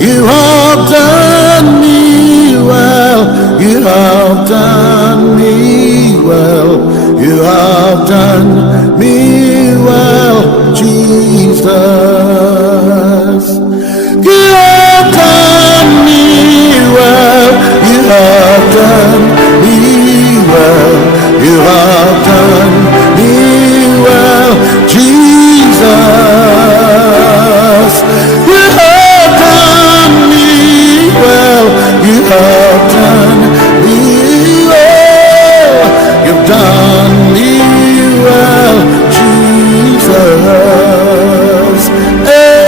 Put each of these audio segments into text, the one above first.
You have done me well. You have done me well. You have done me well, Jesus. You have done me well. You have done me well. You have done me well, Jesus. You have done me well. You have done me well. You've done me well, Jesus. Hey.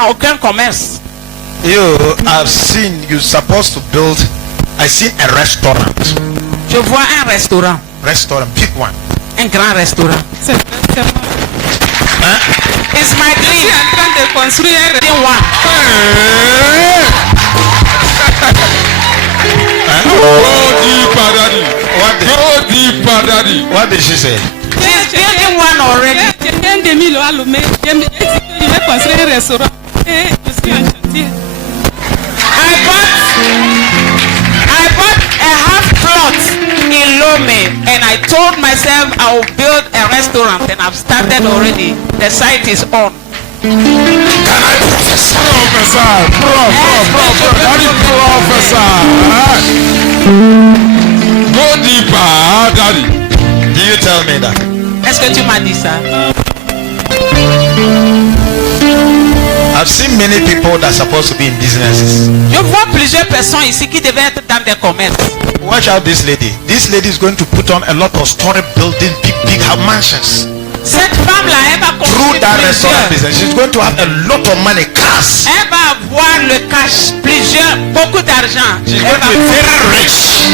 Aucun commerce. You have seen, you're supposed to build, I seen a restaurant. Je vois un restaurant. Restaurant, big one. Un grand restaurant. C'est vraiment. Hein? It's my Je suis dream. en train de construire un Dream one. What did she say? She's building one already. J'ai un demi-lot à Lomé. Je vais construire un restaurant. Et je suis en chantier. I bought a half plot in Lome and I told myself I will build a restaurant and I've started already. The site is on. Can I prophesy? Go deeper, daddy. Did you tell me that? Est-ce que tu m'as dit ça? I've seen many people that are supposed to be in businesses. Je vois plusieurs personnes ici qui devaient être dans des commerces. Watch out this lady. This lady is going to put on a lot of story building, big mansions. Cette femme-là, elle va Through construire that restaurant plusieurs. business, she's going to have a lot of money, cash. Elle va avoir le cash, beaucoup d'argent. She's Elle, going to be very rich.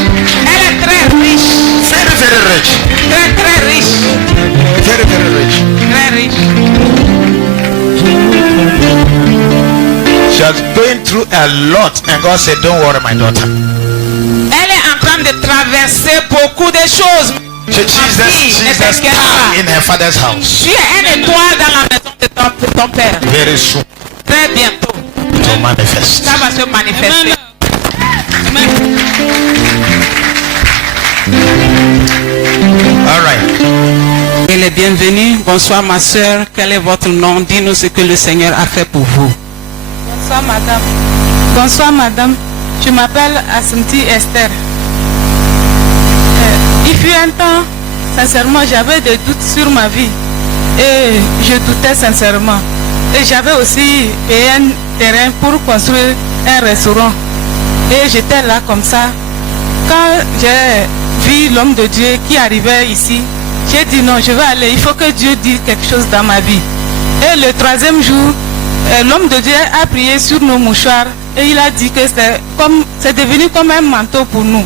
elle est très riche. Very rich. Très riche. Very rich. Très riche. She was going through a lot and God said, don't worry my daughter. Elle est en train de traverser beaucoup de choses. She's the star in her father's house. Tu es une étoile dans la maison de ton père. Very soon Très bientôt, it will manifest. ça va se manifester. Amen. All right. Elle est bienvenue. Bonsoir ma soeur. Quel est votre nom? Dis-nous ce que le Seigneur a fait pour vous. Bonsoir madame. Bonsoir madame. Je m'appelle Assunti Esther. Il fut un temps, sincèrement, j'avais des doutes sur ma vie. Et je doutais sincèrement. Et j'avais aussi payé un terrain pour construire un restaurant. Et j'étais là comme ça. Quand j'ai vu l'homme de Dieu qui arrivait ici, j'ai dit non, je vais aller. Il faut que Dieu dise quelque chose dans ma vie. Et le troisième jour, l'homme de Dieu a prié sur nos mouchoirs et il a dit que c'est devenu comme un manteau pour nous.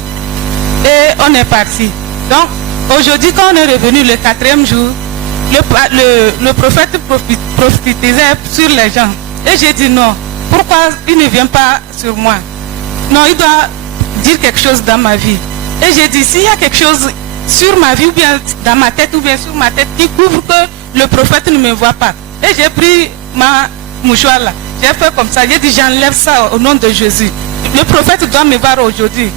Et on est parti. Donc aujourd'hui, quand on est revenu le quatrième jour, le prophète prophétisait sur les gens. Et j'ai dit non, pourquoi il ne vient pas sur moi? Non, il doit dire quelque chose dans ma vie. Et j'ai dit, s'il y a quelque chose sur ma vie ou bien dans ma tête ou bien sur ma tête qui couvre que le prophète ne me voit pas. Et j'ai pris ma mouchoir là. J'ai fait comme ça. J'ai dit, j'enlève ça au nom de Jésus. Le prophète doit me voir aujourd'hui.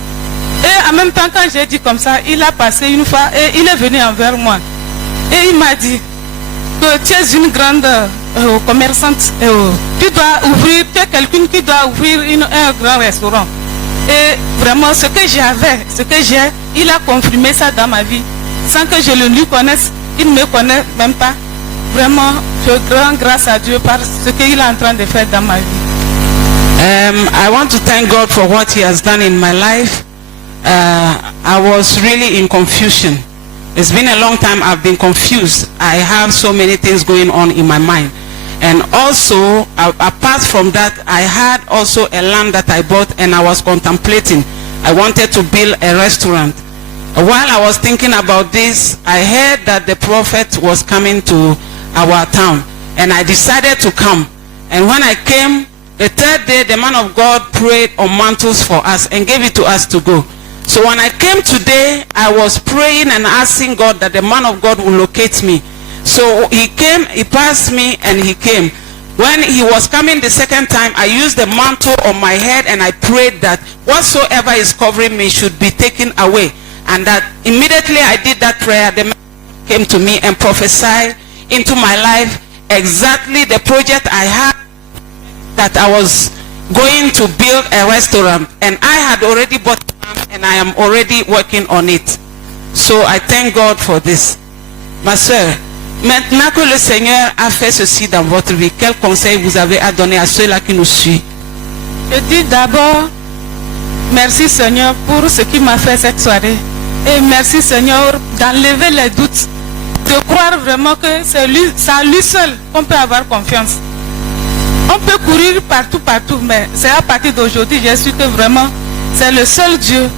Et en même temps, quand j'ai dit comme ça, il a passé une fois et il est venu envers moi. Et il m'a dit que tu es une grande commerçante. Tu dois ouvrir, tu es quelqu'un qui doit ouvrir un grand restaurant. Et vraiment, ce que j'avais, ce que j'ai, il a confirmé ça dans ma vie. Sans que je le lui connaisse, il ne me connaît même pas. Vraiment, je rends grâce à Dieu par ce qu'il est en train de faire dans ma vie. I want to thank God for what He has done in my life. I was really in confusion. It's been a long time I've been confused. I have so many things going on in my mind. And also, apart from that, I had also a land that I bought and I was contemplating. I wanted to build a restaurant. While I was thinking about this, I heard that the prophet was coming to our town. And I decided to come. And when I came, the third day, the man of God prayed on mantles for us and gave it to us to go. So when I came today, I was praying and asking God that the man of God will locate me. So he came, he passed me, and he came. When he was coming the second time, I used the mantle on my head and I prayed that whatsoever is covering me should be taken away. And that immediately I did that prayer, the man came to me and prophesied into my life exactly the project I had, that I was going to build a restaurant, and I had already bought land and I am already working on it. So I thank God for this. Ma soeur, maintenant que le Seigneur a fait ceci dans votre vie, quel conseil vous avez à donner à ceux-là qui nous suivent? Je dis d'abord, merci Seigneur pour ce qui m'a fait cette soirée. Et merci Seigneur d'enlever les doutes, de croire vraiment que c'est lui, c'est à lui seul qu'on peut avoir confiance. On peut courir partout, mais c'est à partir d'aujourd'hui, j'ai su que vraiment c'est le seul Dieu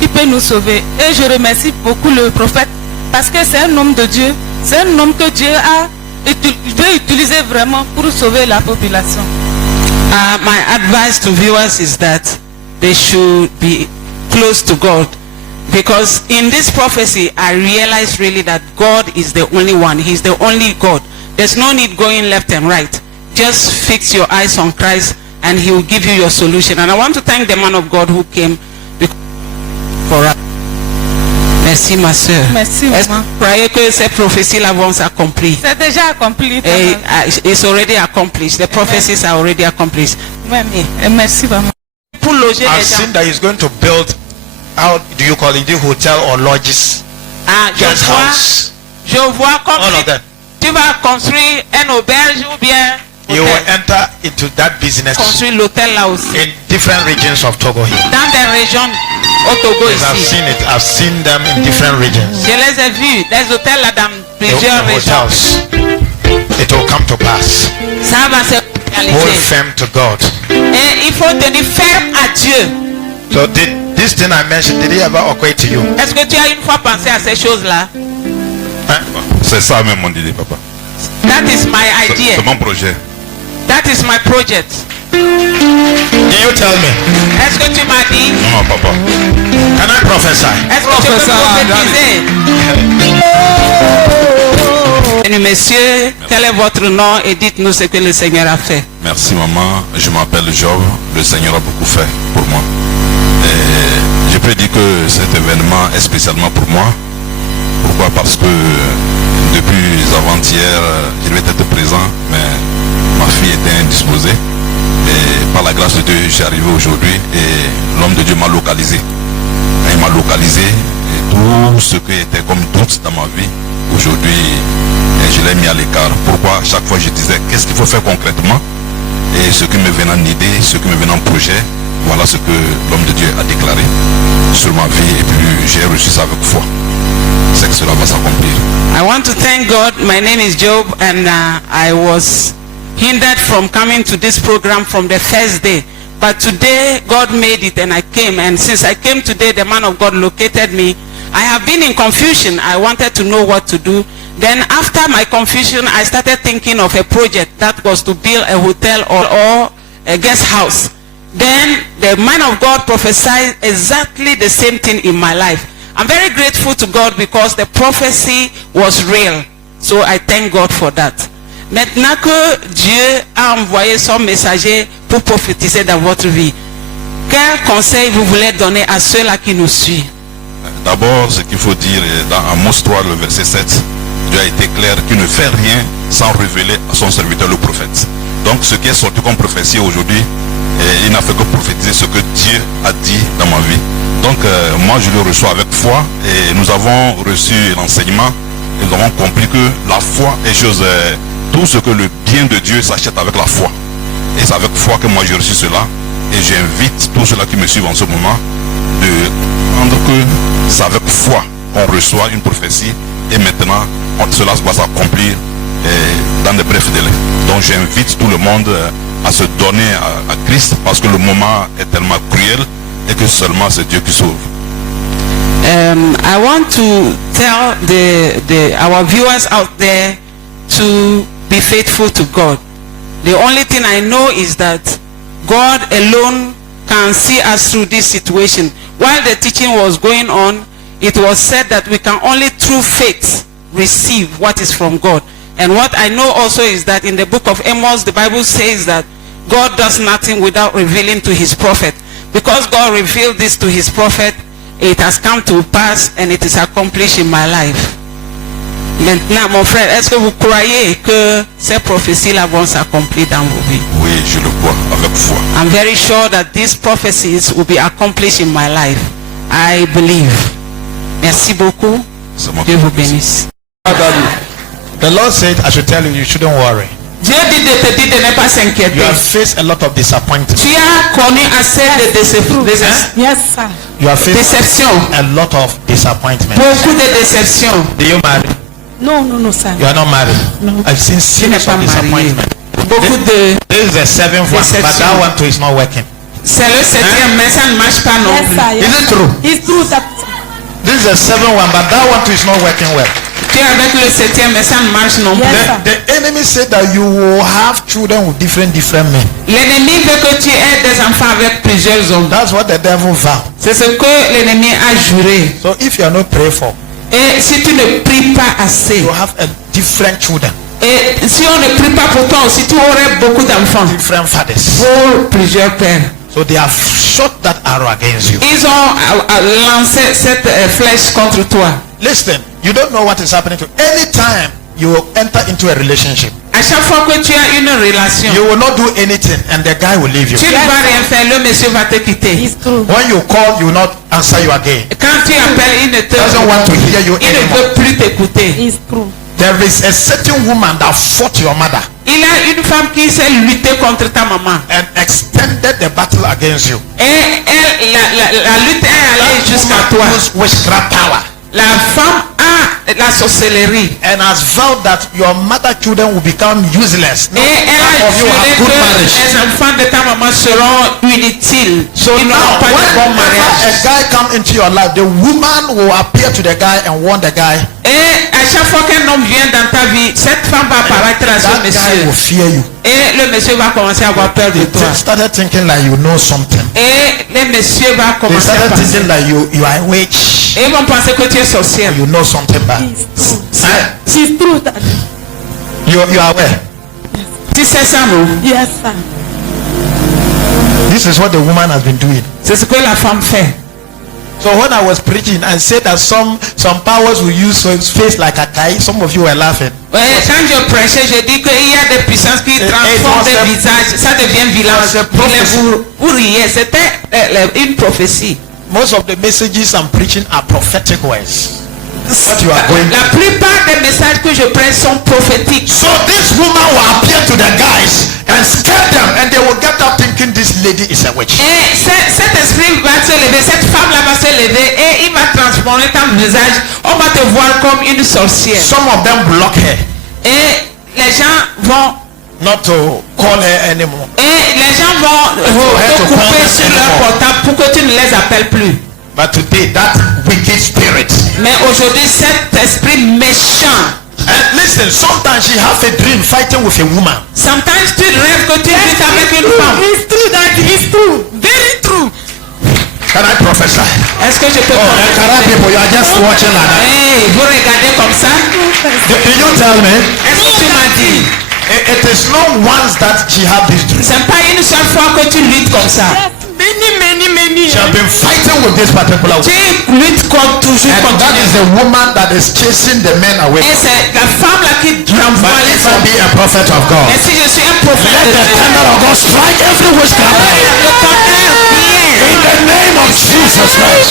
qui peut nous sauver. Et je remercie beaucoup le prophète parce que c'est un homme de Dieu, c'est un homme que Dieu veut utiliser vraiment pour sauver la population. My advice to viewers is that they should be close to God, because in this prophecy I realized really that God is the only one. He's the only God. There's no need going left and right. Just fix your eyes on Christ and he will give you your solution. And I want to thank the man of God who came for us. Merci ma soeur. Merci Est-ce que maman. vous croyez que ces prophéties-là vont s'accomplir? C'est déjà accompli. It's already accomplished. The prophecies are already accomplished. Et merci maman. Pour loger I've les seen gens. that he's going to build, how do you call it, the hotel or lodges, Ah, guest house. je vois comme All si of that. tu vas construire un auberge ou bien You will enter into that business construire l'hôtel là aussi. in different regions of Togo here. Dans des régions au Togo Yes, I've ici. seen it. I've seen them in different regions. Je les ai vus, des hôtels là dans The plusieurs régions. hotels. It will come to pass. Ça va se Hold réaliser. firm to God. Et il faut tenir ferme à Dieu. So did this thing I mentioned, did it ever occur to you? Est-ce que tu as une fois pensé à ces choses-là? Huh? C'est ça même mon idée, papa. That is my idea. C'est mon projet. That is my project. Did you tell me? Est-ce que tu m'as dit? Non, papa. Can I prophesy? Est-ce que tu peux prophétiser? Monsieur, quel est votre nom et dites-nous ce que le Seigneur a fait. Merci maman, je m'appelle Job, le Seigneur a beaucoup fait pour moi. Et je peux dire que cet événement est spécialement pour moi. Pourquoi? Parce que depuis avant-hier, je devais être présent, mais ma fille était indisposée. Et par la grâce de Dieu, j'ai arrivé aujourd'hui et l'homme de Dieu m'a localisé. Quand il m'a localisé, et tout ce qui était comme doute dans ma vie, aujourd'hui, je l'ai mis à l'écart. Pourquoi? Chaque fois je disais, qu'est-ce qu'il faut faire concrètement? Et ce qui me venait en idée, ce qui me venait en projet, voilà ce que l'homme de Dieu a déclaré sur ma vie. Et puis j'ai reçu ça avec foi. C'est que cela va s'accomplir. I want to thank God. My name is Job, and I was hindered from coming to this program from the first day. But today, God made it, and I came. And since I came today, the man of God located me. I have been in confusion. I wanted to know what to do. Then after my confusion, I started thinking of a project that was to build a hotel or a guest house. Then the man of God prophesied exactly the same thing in my life. I'm very grateful to God because the prophecy was real. So I thank God for that. Maintenant que Dieu a envoyé son messager pour prophétiser dans votre vie, quel conseil vous voulez donner à ceux-là qui nous suivent? D'abord, ce qu'il faut dire dans Amos 3, le verset 7, Dieu a été clair qu'il ne fait rien sans révéler à son serviteur le prophète. Donc ce qui est sorti comme prophétie aujourd'hui, il n'a fait que prophétiser ce que Dieu a dit dans ma vie. Donc moi je le reçois avec foi et nous avons reçu l'enseignement et nous avons compris que la foi est chose, tout ce que le bien de Dieu s'achète avec la foi. Et c'est avec foi que moi j'ai reçu cela et j'invite tous ceux-là qui me suivent en ce moment de comprendre que c'est avec foi qu'on reçoit une prophétie et maintenant cela va s'accomplir dans de brefs délais. Donc j'invite tout le monde à se donner à Christ parce que le moment est tellement cruel et que seulement c'est Dieu qui sauve. I want to tell our viewers out there to be faithful to God. The only thing I know is that God alone can see us through this situation. While the teaching was going on, it was said that we can only through faith receive what is from God. And what I know also is that in the book of Amos, the Bible says that God does nothing without revealing to his prophet. Because God revealed this to his prophet, it has come to pass and it is accomplished in my life. Maintenant, mon frère, est-ce que vous croyez que ces prophéties-là vont s'accomplir dans vos vies? Oui, je le crois avec foi. I'm very sure that these prophecies will be accomplished in my life. I believe. Merci beaucoup. C'est moi Dieu qui vous vous remercie. bénisse. The Lord said, I should tell you, you shouldn't worry. Dieu dit de te dire de ne pas s'inquiéter. You have faced a lot of disappointment. Tu as connu assez de Yes, sir. You have faced déception. a lot of disappointment. Beaucoup de déceptions. Do you marry? No, no, no, sir. You are not married. No. I've seen Tu n'es series pas of marié. disappointment. Beaucoup de... This is the seventh one, but Deception. that one too is not working. C'est le septième, mais ça ne marche pas non Yes, plus. sir. Yes. Is it true? It's true that This is the seventh one, but that one too is not working well. Tu es avec le septième, mais ça ne marche non plus. Yes, sir. The enemy said that you will have children with different men. L'ennemi veut que tu aies des enfants avec plusieurs hommes. That's what the devil vowed. C'est ce que l'ennemi a juré. So if you are not praying for, Et si tu ne pries pas assez, you have a different children, et si on ne prie pas pour toi aussi, tu aurais beaucoup d'enfants different fathers. pour plusieurs pères. So they have shot that arrow against you. Ils ont lancé cette flèche contre toi. Listen, you don't know what is happening to you. Anytime you will enter into a relationship, À chaque fois que tu as une relation, you will not do anything and the guy will leave you. tu ne vas rien faire, le monsieur va te quitter. it's true. When you call, you will not answer you again. Quand tu appelles, il ne te Doesn't want to hear you il ne anymore. veut plus t'écouter. It's true. There is a certain woman that fought your mother Il y a une femme qui s'est luttée contre ta maman. and extended the battle against you. Et elle, la lutte est allée jusqu'à That toi. woman used witchcraft power La femme a la sorcellerie. and has vowed that your mother children will become useless. Et elle None a of you juré have good que marriage. les enfants de ta maman seront inutiles. So Ils now, n'auront pas de bon whenever a mariage. guy come into your life, the woman will appear to the guy and warn the guy. Et à chaque fois qu'un homme vient dans ta vie, cette femme va apparaître à ce That guy monsieur. will fear you. Et le monsieur va commencer à avoir peur de They toi. started thinking like you know something. Et le monsieur va They commencer à started penser. thinking like you are a witch. Et ils vont penser que tu es sorcière. You know something bad. It's true. Eh? It's true that. You are aware. Tu sais ça, non? Yes, sir. This is what the woman has been doing. C'est ce que la femme fait. So when I was preaching, I said that some powers will use his face like a guy. Some of you were laughing. Ouais, quand je prêchais, je dis qu'il y a des puissances qui transforment was a- des visages. Ça devient village. was a prophecy. Vous riez. C'était une prophétie. Most of the messages I'm preaching are prophetic words. What you are going La plupart des messages que je prêche sont prophétiques. So this woman will appear to the guys and scare them, and they will get up thinking this lady is a witch. Et cet esprit va se lever, cette femme-là va se lever et il va transformer ton visage. On va te voir comme une sorcière. Some of them block her, Et les gens vont not to call her anymore. et les gens vont her te to couper call sur them leur anymore. portable pour que tu ne les appelles plus. But today, that wicked spirit. Mais aujourd'hui, cet esprit méchant. And listen, sometimes she have a dream fighting with a woman. Sometimes tu rêves que tu luttes avec une femme. It's true that it's true. Very true. Can I prophesy? Est-ce que je peux Ankara people, you are just watching like that. Hey, vous regardez comme ça? Did you tell me? Est-ce que tu m'as dit? It is not once that she had this dream. C'est pas une seule fois que tu luttes comme ça. Many. She has been fighting with this particular Tu woman. luttes toujours And contre that is the woman that is chasing the men away. Et c'est la femme là qui renvoie But les if I hommes. be a prophet of God, Et si je suis un prophète let de the Dieu, thunder of God strike every witchcraft power. le tonnerre In the name of Jesus Christ.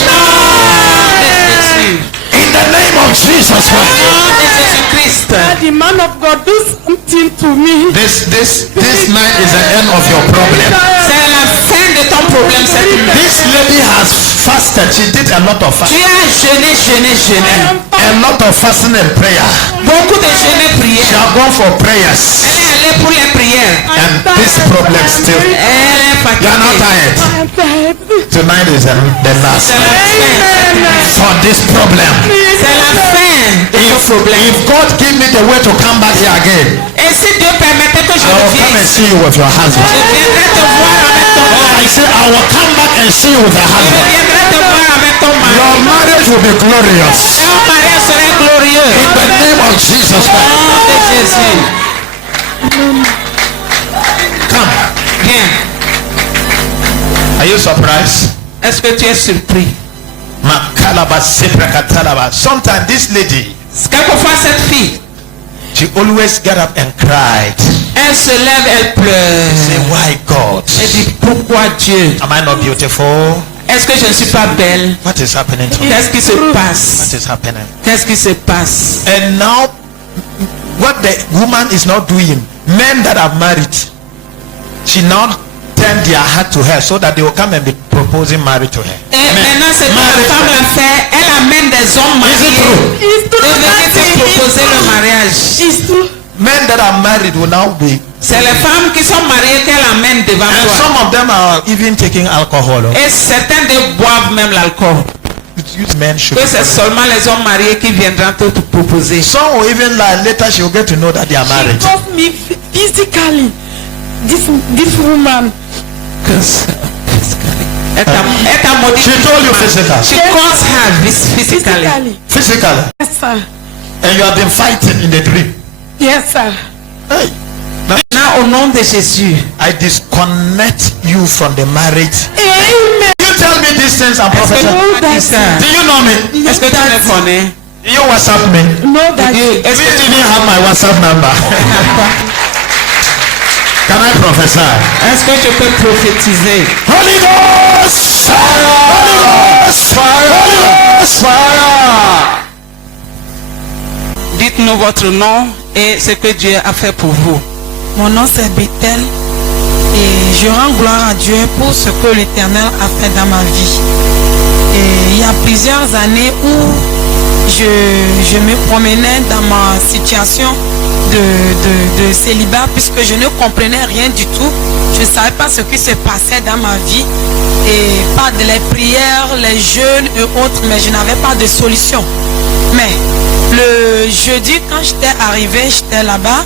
In the name of Jesus Christ. de Jésus-Christ. The man of God do something to me. This night is the end of your problem. C'est la fin de ton problème cette nuit. This lady has fasted. She did a lot of Tu fasting. as jeûné. A lot of fasting and prayer. Beaucoup de jeûnes et She prières. have gone for prayers. Elle est allée pour les prières. And this problem still. Elle est You are not fatiguée. tired. I'm tired. Tonight is the last C'est la fin. for this problem. C'est la fin de ce problème. If God give me the way to come back here again, Et si Dieu permet permettez que je I will come revienne and ici. see you with your husband. Je viendrai te voir avec ton Oh, I mari. say I will come back and see you with your Je husband. viendrai te voir avec ton Your mari. marriage will be glorious. Ton mariage serait glorieux. In the name of Jesus Au Christ. nom de Jésus. Come. Viens. Are you surprised? Est-ce que tu es surpris? Makalaba seprakatalaba. Sometimes this lady, Quelquefois cette fille, she always get up and cried. elle se lève, elle pleure. Say, why God? Elle dit pourquoi Dieu? Am I not beautiful? Est-ce que je ne suis pas belle? What is happening to me? Qu'est-ce qui se What passe? is happening? Qu'est-ce qui se passe? And now, what the woman is not doing, men that are married, she now turn their heart to her so that they will come and be proposing marriage to her. Et maintenant, ce que la Marriage. femme a fait, elle amène des hommes mariés de venir te proposer le mariage. Men that are married will now be, C'est les femmes qui sont mariées qu'elle amène devant and toi. some of them are even taking alcohol. Et certains d'eux boivent même l'alcool. Men should. Que c'est seulement les hommes mariés qui viendront te proposer. Some will even lie. Later she will get to know that they are married. She caused me physically. This woman. Elle t'a maudit. She told you physical. She caused her physically. Physically. Yes, sir. And you have been fighting in the dream. Yes, sir. Hey. Maintenant, au nom de Jésus, I disconnect you from the marriage. Amen. You tell me these things and est-ce que prophesy. tu as dit ça? Do you know me? Est-ce que tu me connais? You WhatsApp me. No, that Est-ce You que tu even have my WhatsApp number. Can I prophesy? Est-ce que tu peux prophétiser? Holy Ghost! Fire! Holy Ghost! Fire! Holy Ghost! Fire! Dites-nous votre nom et ce que Dieu a fait pour vous. Mon nom c'est Bethel et je rends gloire à Dieu pour ce que l'Éternel a fait dans ma vie. Et il y a plusieurs années où je me promenais dans ma situation de célibat puisque je ne comprenais rien du tout. Je ne savais pas ce qui se passait dans ma vie et pas de les prières, les jeûnes et autres, mais je n'avais pas de solution. Mais le jeudi, quand j'étais arrivé, j'étais là-bas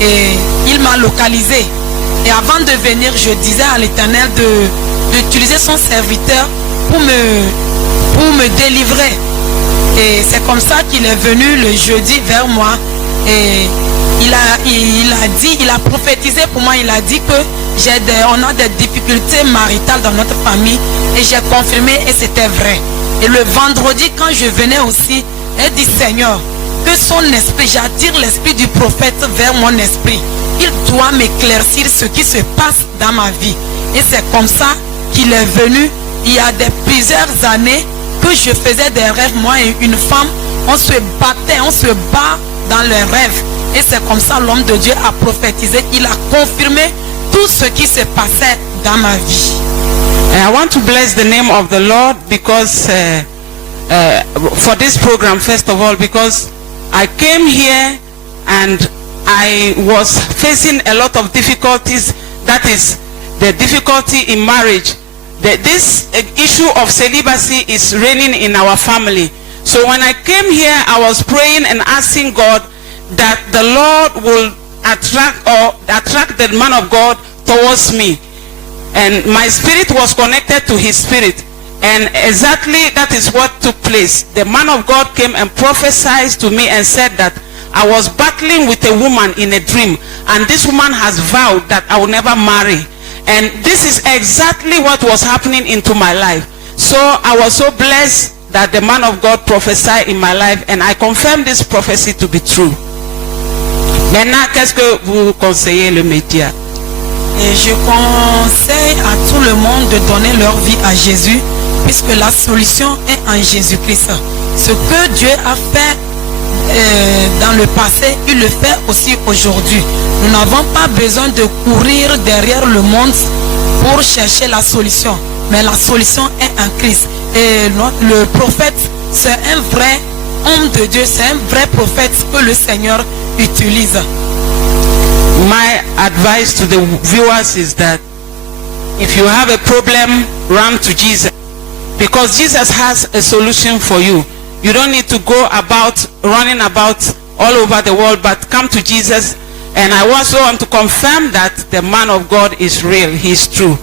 et il m'a localisé. Et avant de venir, je disais à l'Éternel d'utiliser son serviteur pour me délivrer. Et c'est comme ça qu'il est venu le jeudi vers moi. Et il a prophétisé pour moi. Il a dit que on a des difficultés maritales dans notre famille. Et j'ai confirmé et c'était vrai. Et le vendredi, quand je venais aussi, elle dit Seigneur, que son esprit, j'attire l'esprit du prophète vers mon esprit. Il doit m'éclaircir ce qui se passe dans ma vie. Et c'est comme ça qu'il est venu. Il y a plusieurs années que je faisais des rêves, moi et une femme, on se battait, on se bat dans les rêves. Et c'est comme ça l'homme de Dieu a prophétisé. Il a confirmé tout ce qui se passait dans ma vie. And I want to bless the name of the Lord because for this program, first of all, because I came here and I was facing a lot of difficulties. That is the difficulty in marriage. This issue of celibacy is reigning in our family. So when I came here, I was praying and asking God that the Lord will attract the man of God towards me. And my spirit was connected to his spirit. And exactly that is what took place. The man of God came and prophesied to me and said that I was battling with a woman in a dream. And this woman has vowed that I will never marry. And this is exactly what was happening into my life. So I was so blessed that the man of God prophesied in my life. And I confirm this prophecy to be true. Maintenant, qu'est-ce que vous conseillez le média? Et je conseille à tout le monde de donner leur vie à Jésus, puisque la solution est en Jésus-Christ. Ce que Dieu a fait dans le passé, il le fait aussi aujourd'hui. Nous n'avons pas besoin de courir derrière le monde pour chercher la solution, mais la solution est en Christ. Et le prophète, c'est un vrai homme de Dieu, c'est un vrai prophète que le Seigneur utilise. My advice to the viewers is that if you have a problem, run to Jesus, because Jesus has a solution for you. You don't need to go about running about all over the world, but come to Jesus And I also want to confirm that the man of God is real, he is true.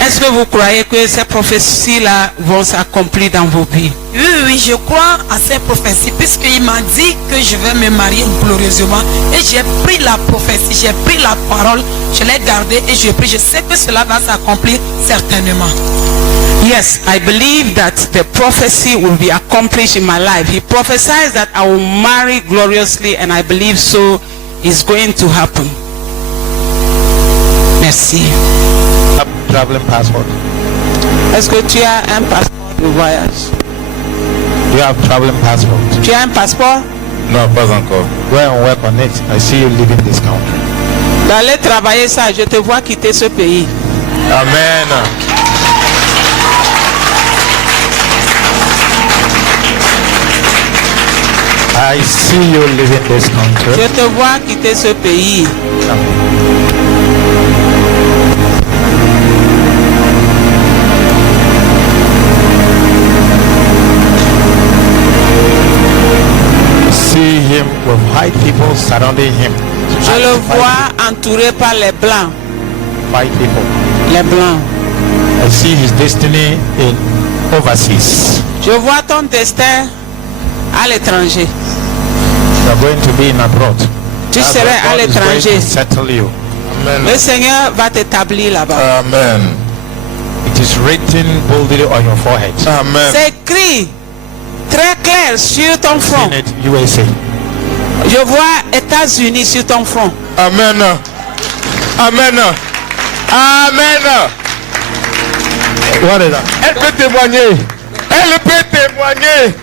Est-ce que vous croyez que ces prophéties-là vont s'accomplir dans vos vies? Oui, je crois à ces prophéties puisqu'il m'a dit que je vais me marier glorieusement et j'ai pris la prophétie, j'ai pris la parole, je l'ai gardée et j'ai pris. Je sais que cela va s'accomplir certainement. Yes, I believe that the prophecy will be accomplished in my life. He prophesies that I will marry gloriously, and I believe so is going to happen. Merci. Traveling passport. Est-ce que tu as un passeport de voyage? Do you have traveling passport? Tu as un passeport? Non, pas encore. Go and work on it. I see you leaving this country. D'aller travailler ça, je te vois quitter ce pays. Amen. I see you leaving this country. Je te vois quitter ce pays. See him with white people surrounding him. Je le vois entouré par les blancs. White people. Les blancs. I see his destiny in overseas. Je vois ton destin à l'étranger. You are going to be in abroad. Tu That's serais what à God is going l'étranger. to settle you. Le Seigneur va t'établir là-bas. Amen. It is written boldly on your forehead. Amen. C'est écrit très clair sur ton front. In it, USA. Je vois États-Unis sur ton front. Amen. Amen. Amen. What is that? Elle peut témoigner. Elle peut témoigner.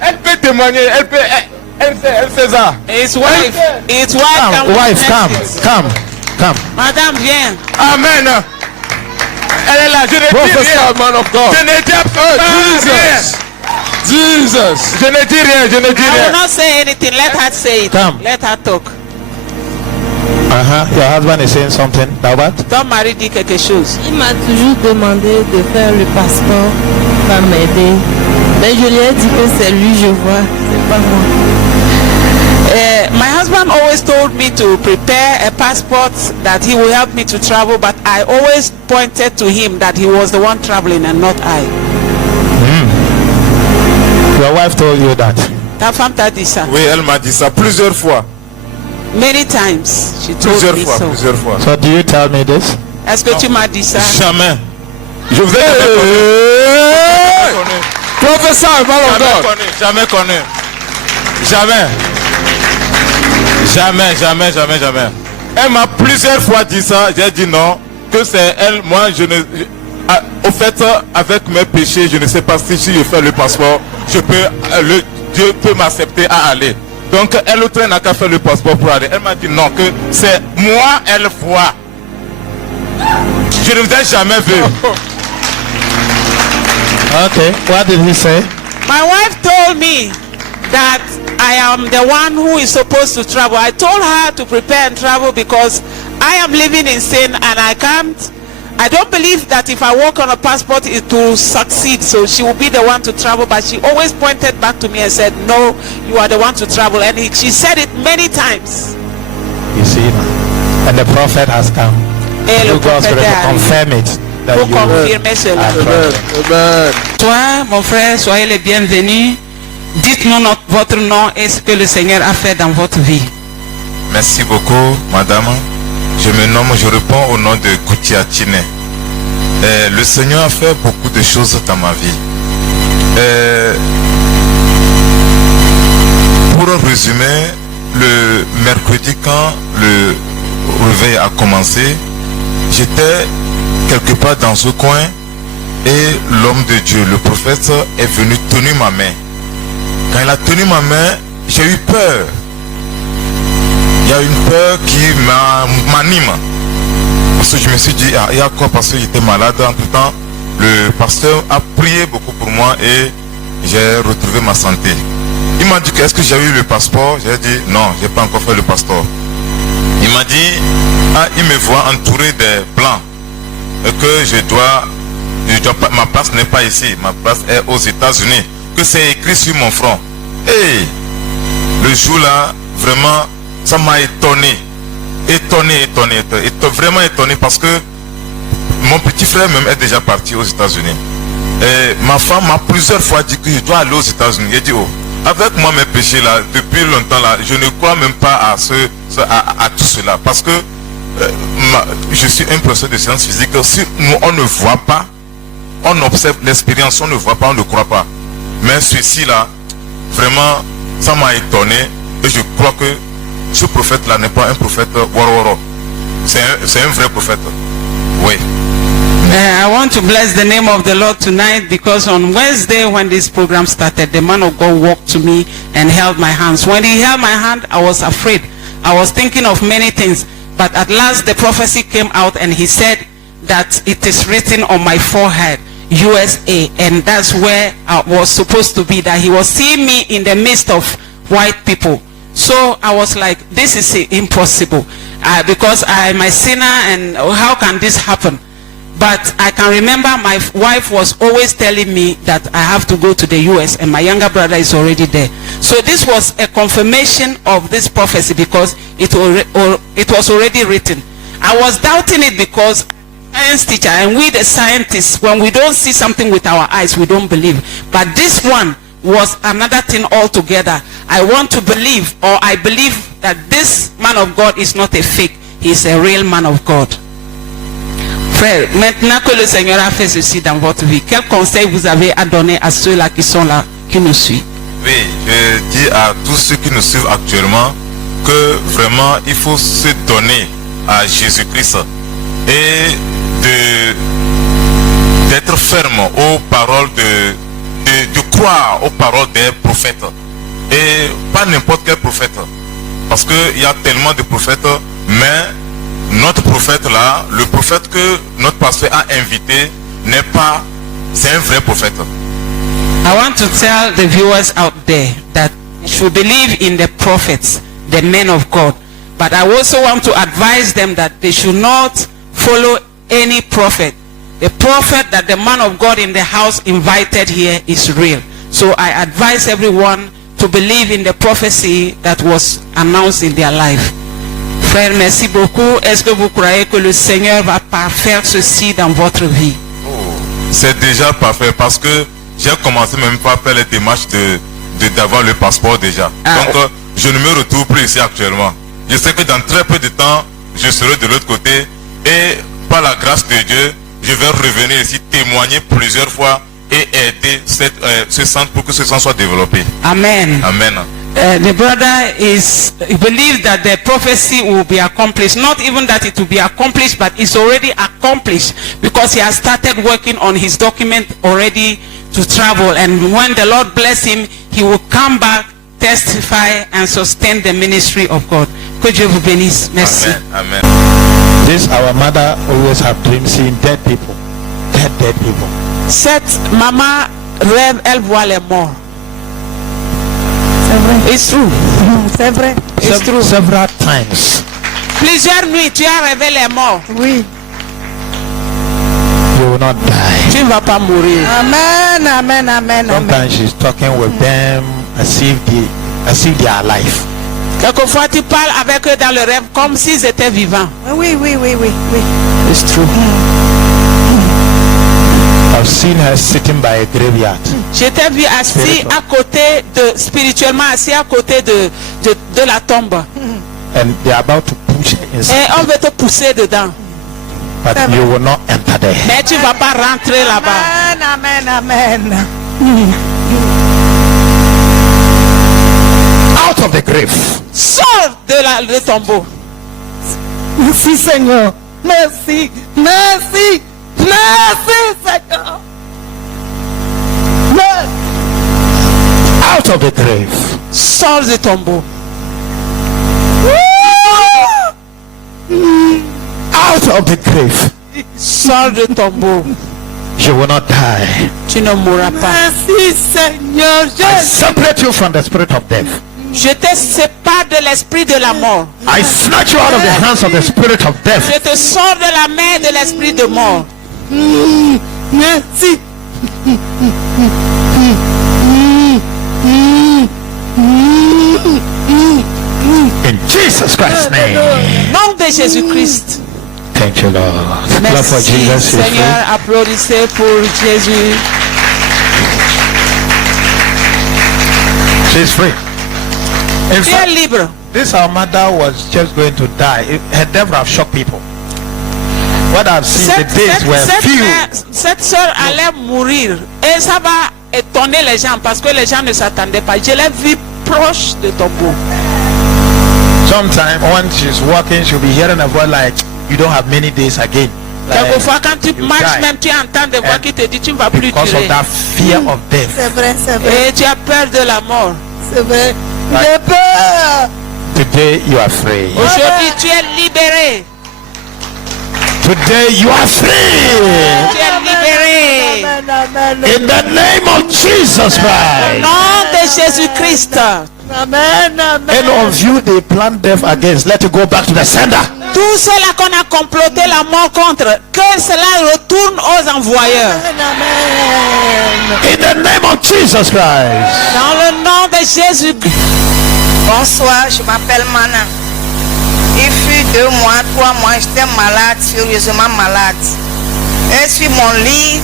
Elle peut témoigner. Elle sait ça. His wife. His wife. Come, can wife, come, witness it. come. Madame, viens. Amen. Elle est là. Je ne dis rien. Man of God. Je ne dis absolument rien. Jesus. Je ne dis rien. Je ne dis I will rien. not say anything. Let her say it. Come. Let her talk. Your husband is saying something. Now what? Ton mari dit quelque chose. Il m'a toujours demandé de faire le passeport pour m'aider. Mais je lui ai dit que c'est lui, je vois, c'est pas moi. My husband always told me to prepare a passport that he will help me to travel, but I always pointed to him that he was the one traveling and not I. Your wife told you that. Ta femme t'a dit ça. Oui, elle m'a dit ça plusieurs fois. Many times she told Plusieurs me fois. so. Plusieurs fois. So do you tell me this? Est-ce que tu m'as dit ça? Jamais. Je vous ai connu. Professor, Jamais connu. Jamais. Jamais. Elle m'a plusieurs fois dit ça. J'ai dit non. Que c'est elle. Moi, je ne. Au fait, avec mes péchés, je ne sais pas si je fais le passeport, Dieu peut m'accepter à aller. Donc, elle autre n'a qu'à faire le passeport pour aller. Elle m'a dit non, que c'est moi, elle voit. Je ne vous ai jamais vu. Okay. What did he say? My wife told me that I am the one who is supposed to travel. I told her to prepare and travel because I am living in sin and I don't believe that if I work on a passport it will succeed. So she will be the one to travel, but she always pointed back to me and said, no, you are the one to travel. And she said it many times. You see, and the prophet has come. Et le You God's prophète going est to arrivé confirm it. That pour you confirmer cela. are traveling. Toi, mon frère, soyez les bienvenus. Dites-nous votre nom et ce que le Seigneur a fait dans votre vie. Merci beaucoup, madame. Je réponds au nom de Goutia Tine. Le Seigneur a fait beaucoup de choses dans ma vie. Pour résumer, le mercredi quand le réveil a commencé, j'étais quelque part dans ce coin et l'homme de Dieu, le prophète, est venu tenir ma main. Quand il a tenu ma main, j'ai eu peur. Il y a une peur qui m'anime. Parce que je me suis dit, il y a quoi? Parce que j'étais malade. Entre temps, le pasteur a prié beaucoup pour moi et j'ai retrouvé ma santé. Il m'a dit, est-ce que j'ai eu le passeport? J'ai dit, non, j'ai pas encore fait le passeport. Il m'a dit, il me voit entouré des blancs. Et que ma place n'est pas ici. Ma place est aux États-Unis. Que c'est écrit sur mon front. Et le jour là, vraiment, ça m'a étonné. étonné, vraiment étonné parce que mon petit frère même est déjà parti aux États-Unis. Et ma femme m'a plusieurs fois dit que je dois aller aux États-Unis. J'ai dit, oh, avec moi mes péchés là, depuis longtemps là, je ne crois même pas à tout cela. Parce que je suis un professeur de sciences physiques. Si nous, on ne voit pas, on observe l'expérience, on ne voit pas, on ne croit pas. Mais ceci là, vraiment, ça m'a étonné. Et je crois que ce prophète là n'est pas un prophète waroro. C'est un vrai prophète. Oui. I want to bless the name of the Lord tonight because on Wednesday when this program started, the man of God walked to me and held my hands. When he held my hand, I was afraid. I was thinking of many things. But at last the prophecy came out and he said that it is written on my forehead, USA. And that's where I was supposed to be, that he was seeing me in the midst of white people. So I was like, this is impossible because I am a sinner and how can this happen? But I can remember my wife was always telling me that I have to go to the US and my younger brother is already there. So this was a confirmation of this prophecy because it was already written. I was doubting it because science teacher and we the scientists, when we don't see something with our eyes, we don't believe. But this one was another thing altogether. I want to believe, or I believe that this man of God is not a fake. He's a real man of God. Frère, maintenant que le Seigneur a fait ceci dans votre vie, quel conseil vous avez à donner à ceux-là qui sont là, qui nous suivent? Oui, je dis à tous ceux qui nous suivent actuellement que vraiment il faut se donner à Jésus-Christ et d'être ferme aux paroles de croire aux paroles des prophètes et pas n'importe quel prophète, parce qu'il y a tellement de prophètes, mais notre prophète là, le prophète que notre pasteur a invité n'est pas, c'est un vrai prophète. I want to tell the viewers out there that you should believe in the prophets, the men of God, but I also want to advise them that they should not follow any prophet. The prophet that the man of God in the house invited here is real. So I advise everyone to believe in the prophecy that was announced in their life. Frère, merci beaucoup. Est-ce que vous croyez que le Seigneur va parfaire ceci dans votre vie? C'est déjà parfait parce que j'ai commencé même pas à faire les démarches d'avoir le passeport déjà. Donc je ne me retrouve plus ici actuellement. Je sais que dans très peu de temps, je serai de l'autre côté et par la grâce de Dieu, je vais revenir ici témoigner plusieurs fois et aider ce centre pour que ce centre soit développé. Amen. Amen. The brother he believes that the prophecy will be accomplished. Not even that it will be accomplished, but it's already accomplished because he has started working on his document already to travel. And when the Lord bless him, he will come back, testify, and sustain the ministry of God. Que Dieu vous bénisse. Merci. Amen. This our mother always have dreams seeing dead people. Dead people. Cette maman rêve, elle voit les morts. C'est vrai. It's true. C'est vrai. It's true. Several times. Plusieurs nuits, tu as rêvé les morts. Oui. You will not die. Tu ne vas pas mourir. Amen, amen, amen, amen. Sometimes she's talking with them as if they are alive. Quelquefois, tu parles avec eux dans le rêve comme s'ils étaient vivants. Oui, oui, oui, oui, oui. It's true. I've seen her sitting by a graveyard. Je t'ai vu assis à côté spirituellement assis à côté de la tombe. And they are about to push her Et inside. on veut te pousser dedans. But you will not enter there. Mais tu ne vas pas rentrer là-bas. Amen, amen, amen. Out of the grave. Sors de tombeau. Merci Seigneur. Merci, merci, merci Seigneur. Out of the grave. Sors du tombeau. Out of the grave. Sors du tombeau. You will not die. Tu ne mourras pas. Merci Seigneur. I separate you from the spirit of death. Je te sépare de l'esprit de la mort. I snatch you out of the hands of the spirit of death. Je te sors de la main de l'esprit de mort. Merci. In In Jesus Christ's name. Nom de Jésus-Christ. Thank you, Lord. Clap for Merci, Jesus. you're Seigneur. Applaudissez pour Jésus. free. She's free. In Tu es fact, libre. this our mother was just going to die. Her death would have shocked people. What I've seen, the days were few. Cette soeur allait mourir. Et ça va étonner les gens parce que les gens ne s'attendaient pas. Je l'ai vue proche de ton bout. Sometimes when she's walking, she'll be hearing a voice like, you don't have many days again. Like, Quelquefois, quand tu you marches, die. même tu entends des voix And qui te disent tu ne vas plus Because durer. of that fear of death. C'est vrai, c'est vrai, Et tu as peur de la mort. c'est vrai. Right. J'ai peur. Today you are free. Aujourd'hui, tu es libéré. Today you are free. Tu es libéré. Amen, amen, In the name of Jesus Au Christ. nom de Jésus-Christ. amen, amen. Any of you they plan death against, let it go back to the sender. Tout cela qu'on a comploté la mort contre, que cela retourne aux envoyeurs. Amen. In the name of Jesus Christ. Dans le nom de Jésus-Christ. Bonsoir, je m'appelle Mana. Il fut 2 mois, 3 mois, j'étais malade, sérieusement malade. Et sur mon lit,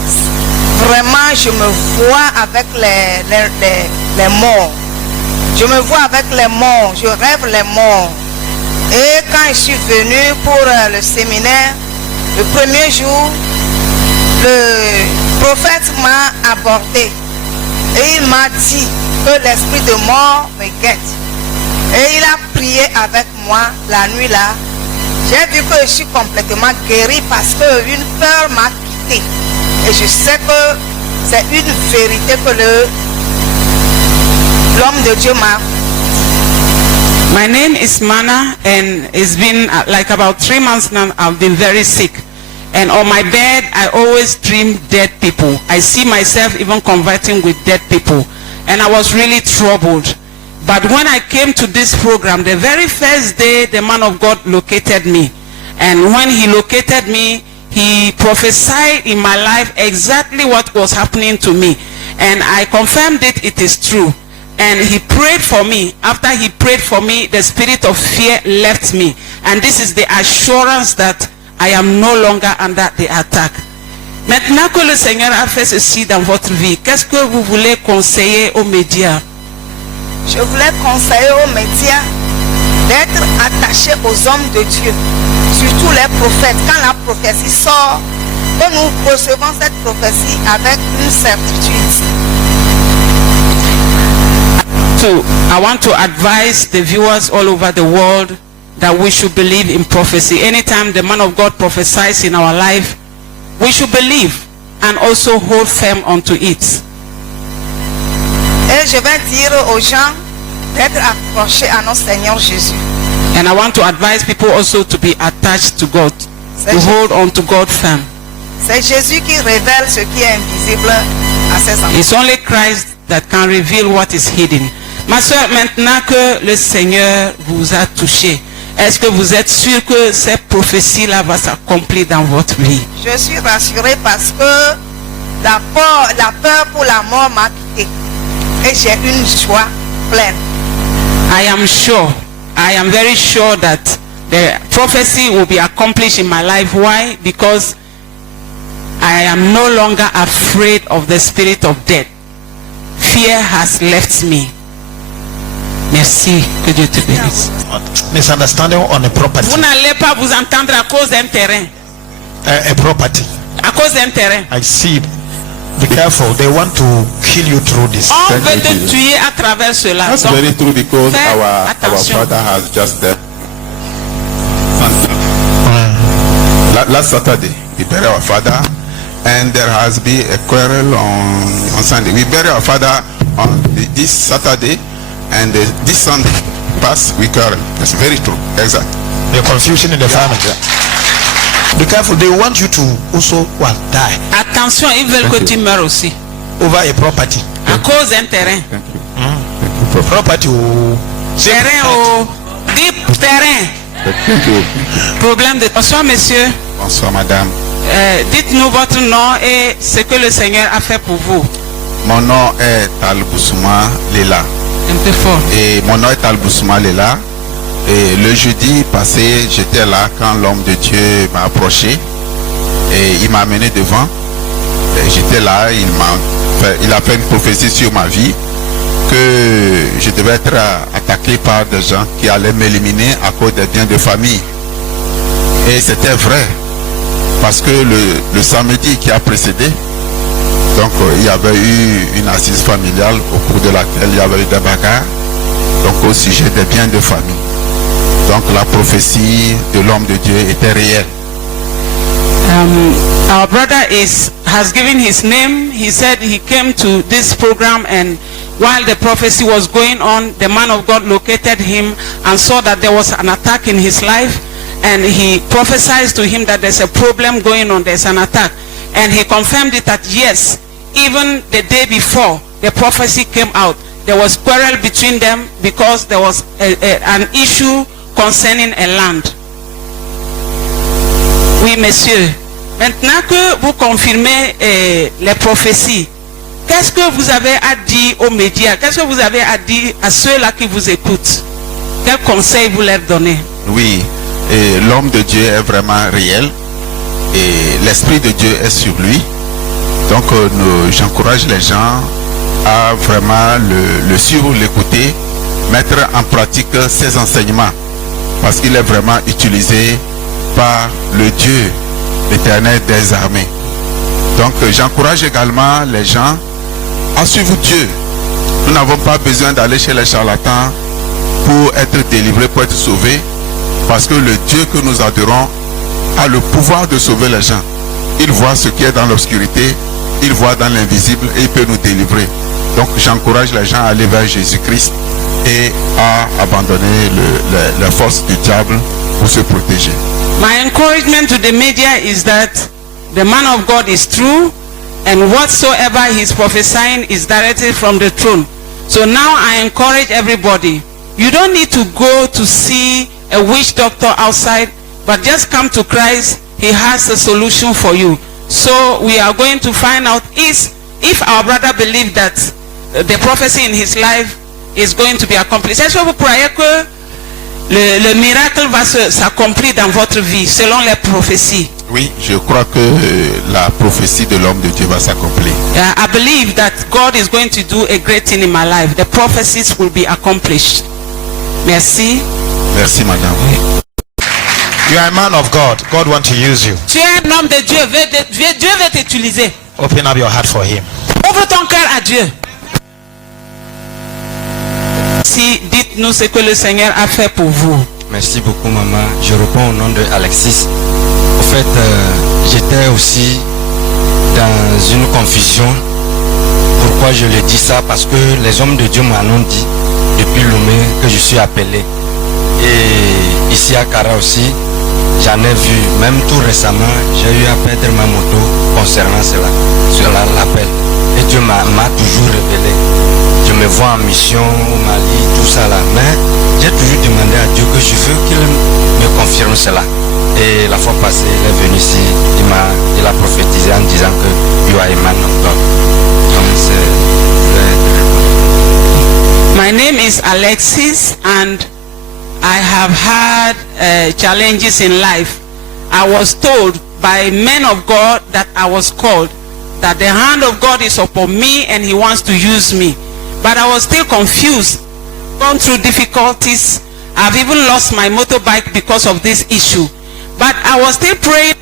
vraiment, je me vois avec les morts. Je me vois avec les morts, je rêve les morts. Et quand je suis venue pour le séminaire, le premier jour, le prophète m'a abordé. Et il m'a dit que l'esprit de mort me guette. Et il a prié avec moi la nuit là. J'ai vu que je suis complètement guérie parce qu'une peur m'a quitté. Et je sais que c'est une vérité que l'homme de Dieu m'a. My name is Mana, and it's been like about 3 months now. I've been very sick, and on my bed I always dream dead people. I see myself even converting with dead people, and I was really troubled. But when I came to this program, the very first day the man of God located me, and when he located me, he prophesied in my life exactly what was happening to me, and I confirmed it is true. And he prayed for me. After he prayed for me, the spirit of fear left me. And this is the assurance that I am no longer under the attack. Maintenant que le Seigneur a fait ceci dans votre vie, qu'est-ce que vous voulez conseiller aux médias? Je voulais conseiller aux médias d'être attachés aux hommes de Dieu, surtout les prophètes. Quand la prophétie sort, que nous recevons cette prophétie avec une certitude. So I want to advise the viewers all over the world that we should believe in prophecy. Anytime the man of God prophesies in our life, we should believe and also hold firm onto it. Et je vais dire aux gens d'être accrochés à notre Seigneur Jésus. And I want to advise people also to be attached to God, to hold on to God firm. C'est Jésus qui révèle ce qui est invisible à ses enfants. It's only Christ that can reveal what is hidden. Ma soeur, maintenant que le Seigneur vous a touché, est-ce que vous êtes sûr que cette prophétie-là va s'accomplir dans votre vie? Je suis rassurée parce que la peur pour la mort m'a quitté. Et j'ai une joie pleine. I am very sure that the prophecy will be accomplished in my life. Why? Because I am no longer afraid of the spirit of death. Fear has left me. Merci. Que Dieu te bénisse. Misunderstanding on a property. Vous n'allez pas vous entendre à cause d'un terrain. A property. À cause d'un terrain. I see. Be careful. They want to kill you through this. On veut te tuer à travers cela. That's Donc, very true because fais our attention. father has just last Saturday we buried our father, and there has been a quarrel on Sunday. We buried our father on this Saturday, and this Sunday past we quarrel. That's very true. Exactly. The confusion in the family. Be careful. They want you to also die Attention, ils veulent que tu meurs aussi. over a property. À cause d'un terrain. Thank you. Thank you, Prophet. Property. Terrain au dit terrain. Thank you. Problème de... Bonsoir monsieur. Bonsoir madame. Dites-nous votre nom et ce que le Seigneur a fait pour vous. Mon nom est Talboussouma Lela. Un peu fort. Et mon nom est Talboussouma Lela. Et le jeudi passé, j'étais là quand l'homme de Dieu m'a approché et il m'a amené devant. J'étais là, il a fait une prophétie sur ma vie que je devais être attaqué par des gens qui allaient m'éliminer à cause des biens de famille. Et c'était vrai, parce que le samedi qui a précédé, donc il y avait eu une assise familiale au cours de laquelle il y avait eu des bagarres, donc au sujet des biens de famille. Donc la prophétie de l'homme de Dieu était réelle. Our brother has given his name. He said he came to this program, and while the prophecy was going on, the man of God located him and saw that there was an attack in his life, and he prophesied to him that there's a problem going on, there's an attack, and he confirmed it that yes, even the day before the prophecy came out, there was quarrel between them because there was an issue concerning a land. Oui, monsieur. Maintenant que vous confirmez les prophéties, qu'est-ce que vous avez à dire aux médias? Qu'est-ce que vous avez à dire à ceux-là qui vous écoutent? Quel conseil vous leur donnez? Oui, et l'homme de Dieu est vraiment réel et l'Esprit de Dieu est sur lui. Donc j'encourage les gens à vraiment le suivre, l'écouter, mettre en pratique ses enseignements parce qu'il est vraiment utilisé par le Dieu, l'Éternel des armées. Donc j'encourage également les gens à suivre Dieu. Nous n'avons pas besoin d'aller chez les charlatans pour être délivrés, pour être sauvés, parce que le Dieu que nous adorons a le pouvoir de sauver les gens. Il voit ce qui est dans l'obscurité, il voit dans l'invisible et il peut nous délivrer. Donc j'encourage les gens à aller vers Jésus-Christ et à abandonner la force du diable pour se protéger. My encouragement to the media is that the man of God is true, and whatsoever he is prophesying is directed from the throne. So now I encourage everybody, you don't need to go to see a witch doctor outside, but just come to Christ. He has a solution for you. So we are going to find out if our brother believes that the prophecy in his life is going to be accomplished. Est-ce que vous croyez que le miracle va s'accomplir dans votre vie selon les prophéties? Oui, je crois que la prophétie de l'homme de Dieu va s'accomplir. I believe that God is going to do a great thing in my life. The prophecies will be accomplished. Merci. Merci, madame. You are a man of God. God wants to use you. Tu es un homme de Dieu. Dieu veut t'utiliser. Open up your heart for him. Ouvre ton cœur à Dieu. Si, dites-nous ce que le Seigneur a fait pour vous. Merci beaucoup, maman. Je réponds au nom de Alexis. En fait, j'étais aussi dans une confusion. Pourquoi je le dis ça? Parce que les hommes de Dieu m'ont dit depuis Lomé que je suis appelé. Et ici à Kara aussi, j'en ai vu, même tout récemment, j'ai eu à perdre ma moto concernant cela, sur l'appel. Et Dieu m'a toujours révélé. Je me vois en mission au Mali, tout ça là. Mais j'ai toujours demandé à Dieu que je veux qu'il me confirme cela. Et la fois passée, il est venu ici, il a prophétisé en disant que you are a man of God. Donc c'est... My name is Alexis, and I have had challenges in life. I was told by men of God that I was called, that the hand of God is upon me and he wants to use me. But I was still confused, gone through difficulties. I've even lost my motorbike because of this issue. But I was still praying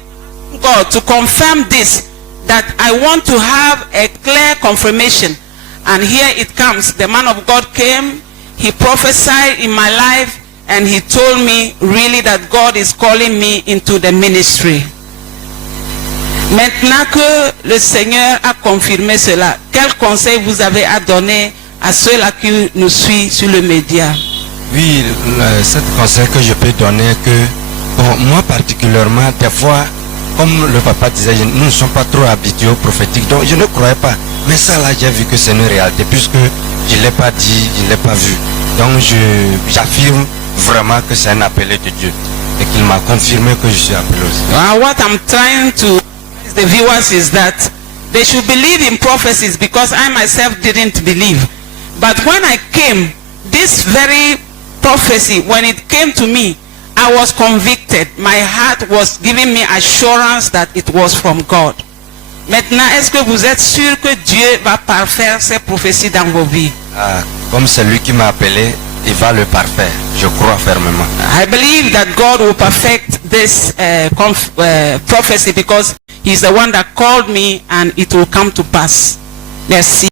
God to confirm this, that I want to have a clear confirmation. And here it comes. The man of God came, he prophesied in my life, and he told me really that God is calling me into the ministry. Maintenant que le Seigneur a confirmé cela, quel conseil vous avez à donner à ceux-là qui nous suivent sur le média? Oui, cet conseil que je peux donner, que bon, moi particulièrement, des fois, comme le papa disait, nous ne sommes pas trop habitués au prophétique, donc je ne croyais pas. Mais ça là, j'ai vu que c'est une réalité, puisque je ne l'ai pas dit, je ne l'ai pas vu. Donc j'affirme vraiment que c'est un appelé de Dieu et qu'il m'a confirmé que je suis appelé aussi. What I'm trying to tell the viewers is that they should believe in prophecies, because I myself didn't believe. But when I came, this very prophecy, when it came to me, I was convicted. My heart was giving me assurance that it was from God. Maintenant, est-ce que vous êtes sûr que Dieu va parfaire ses prophéties dans vos vies? Comme c'est lui qui m'a appelé, il va le parfaire. Je crois fermement. I believe that God will perfect this prophecy because He's the one that called me and it will come to pass. Merci.